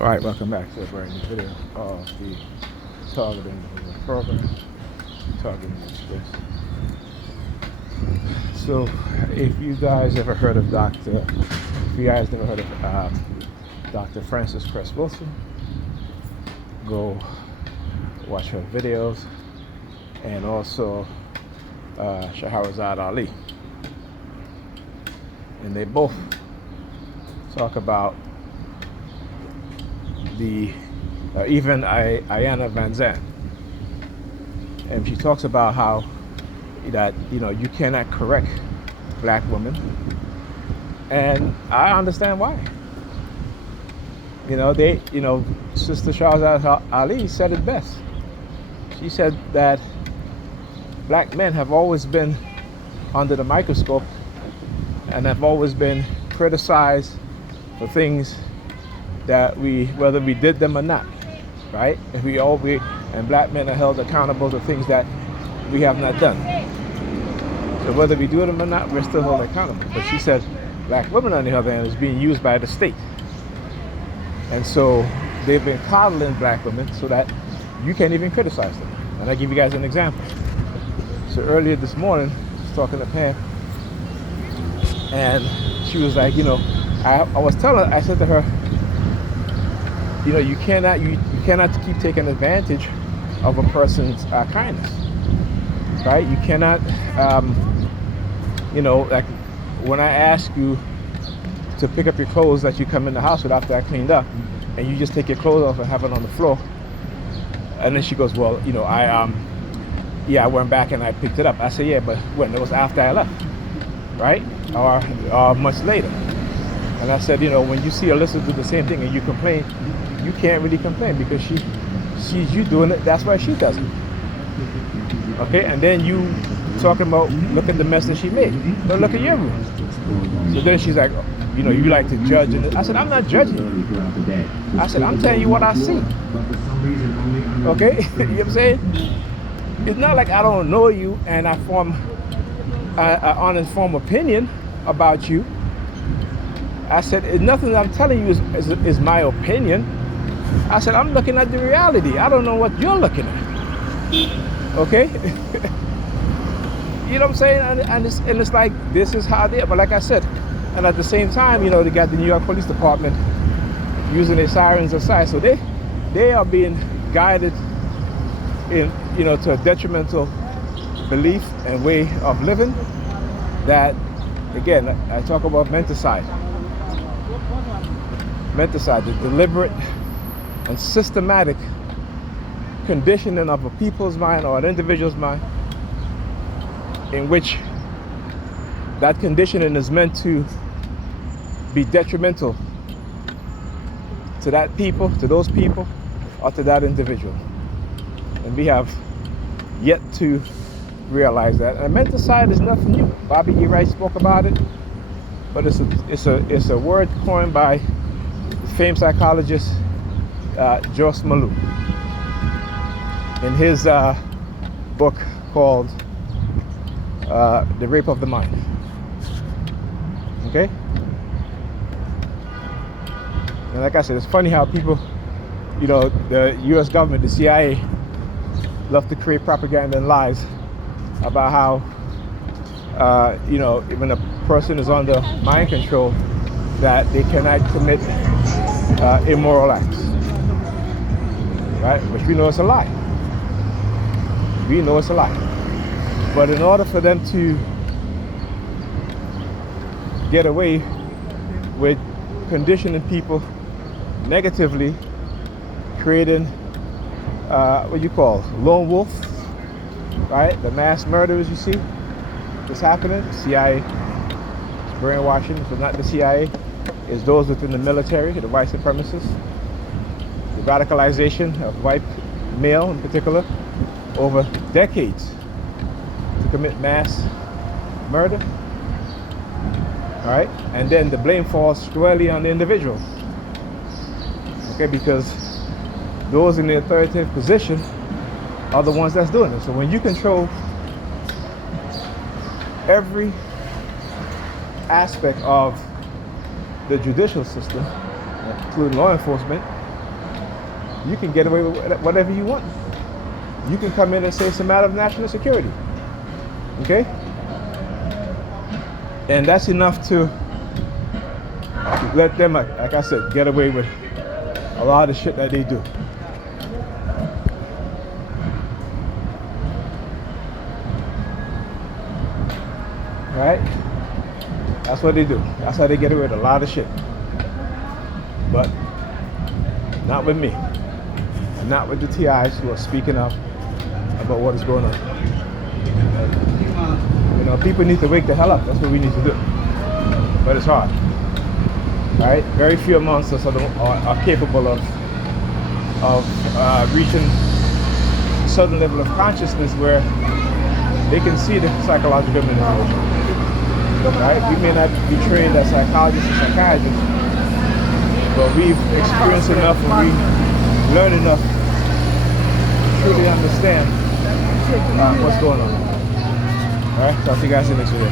All right, welcome back to a brand new video of the targeting program, targeting express. So, if you guys ever heard of Dr. Frances Cress Wilson, go watch her videos, and also Shahrazad Ali, and they both talk about the even Ayanna Van Zandt, and she talks about how that you cannot correct black women, and I understand why. Sister Shahrazad Ali said it best. She said that black men have always been under the microscope and have always been criticized for things that whether we did them or not, right? And black men are held accountable to things that we have not done. So whether we do them or not, we're still held accountable. But she said black women, on the other hand, is being used by the state. And so they've been coddling black women so that you can't even criticize them. And I'll give you guys an example. So earlier this morning, I was talking to Pam, and she was like, I said to her, you cannot keep taking advantage of a person's kindness, right? You cannot, like when I ask you to pick up your clothes that you come in the house with after I cleaned up, and you just take your clothes off and have it on the floor, and then she goes, well, I went back and I picked it up. I said, yeah, but when? It was after I left, right? Or much later. And I said, when you see Alyssa do the same thing and you complain, you can't really complain because she sees you doing it. That's why she does it. Okay, and then you talking about, look at the mess that she made. But look at your room. So then she's like, you like to judge. And I said, I'm not judging you. I said, I'm telling you what I see. Okay, you know what I'm saying? It's not like I don't know you and I form an uninformed opinion about you. I said, nothing that I'm telling you is my opinion. I said, I'm looking at the reality. I don't know what you're looking at. Okay? You know what I'm saying? And it's like, this is how they are. But like I said, and at the same time, they got the New York Police Department using their sirens aside. So they are being guided in, to a detrimental belief and way of living that, again, I talk about menticide. Menticide, the deliberate and systematic conditioning of a people's mind or an individual's mind in which that conditioning is meant to be detrimental to that people, to those people, or to that individual. And we have yet to realize that. And menticide is nothing new. Bobby E. Wright spoke about it, but it's a word coined by famed psychologist Joss Malou in his book called The Rape of the Mind. Okay? And like I said, it's funny how people, the U.S. government, the CIA, love to create propaganda and lies about how, when a person is under mind control, that they cannot commit immoral acts, right? Which we know it's a lie. We know it's a lie. But in order for them to get away with conditioning people negatively, creating what you call lone wolf, right? The mass murders you see is happening. The CIA is brainwashing, but not the CIA. It's those within the military, the white supremacists, the radicalization of white male in particular over decades to commit mass murder. All right, and then the blame falls squarely on the individual. Okay, because those in the authoritative position are the ones that's doing it. So when you control every aspect of the judicial system, including law enforcement, you can get away with whatever you want. You can come in and say it's a matter of national security. Okay? And that's enough to let them, like I said, get away with a lot of shit that they do. Right? That's what they do. That's how they get away with a lot of shit. But not with me. And not with the TIs who are speaking up about what is going on. You know, people need to wake the hell up. That's what we need to do. But it's hard. Right? Very few amongst us are capable of reaching a certain level of consciousness where they can see the psychological manipulation. Right? We may not be trained as psychologists and psychiatrists, but we've experienced enough and we learn enough to truly understand what's going on. Alright, talk to you guys in the next video.